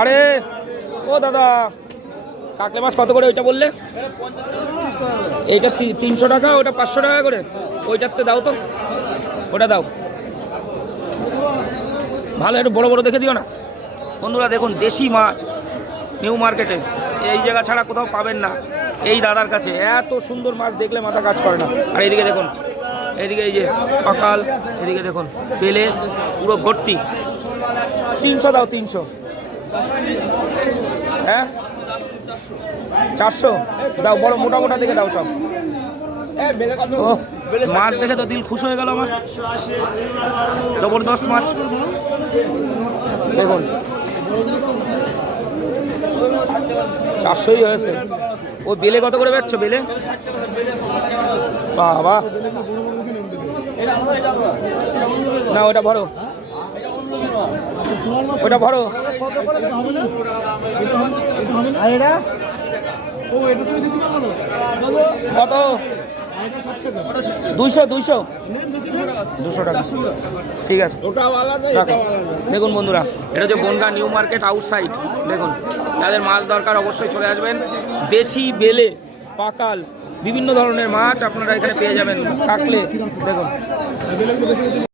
আরে ও দাদা, কাকলে মাছ কত করে ওইটা বললে? এইটা 300 টাকা, ওটা 500 টাকা করে। ওইটাতে দাও তো, ওটা দাও। ভালো একটু বড় বড় দেখে দিও না। বন্ধুরা দেখুন, দেশি মাছ নিউ মার্কেটে এই জায়গা ছাড়া কোথাও পাবেন না। এই দাদার কাছে এত সুন্দর মাছ দেখলে মাথা কাজ করে না। আর এইদিকে দেখুন, এইদিকে এই যে পাকাল, এদিকে দেখুন পেলে পুরো ভর্তি। 300 দাও, 300। হ্যাঁ 400 দাও, বড় মোটা মোটা দেখে দাও সব। ও মাছ দেখে তো দিল খুশ হয়ে গেল আমার, জবরদস্ত মাছ দেখুন। 400ই হয়েছে। ও বেলে কত করে বেচছো? বেলে বাবা, না ওটা ভরো, ওটা ভরো। কত? 200 200 টাকা, ঠিক আছে। দেখুন বন্ধুরা, এটা হচ্ছে বনগাঁ নিউ মার্কেট আউটসাইড। দেখুন, যাদের মাছ দরকার অবশ্যই চলে আসবেন। দেশি বেলে, পাকাল, বিভিন্ন ধরনের মাছ আপনারা এখানে পেয়ে যাবেন। কাকলে দেখুন।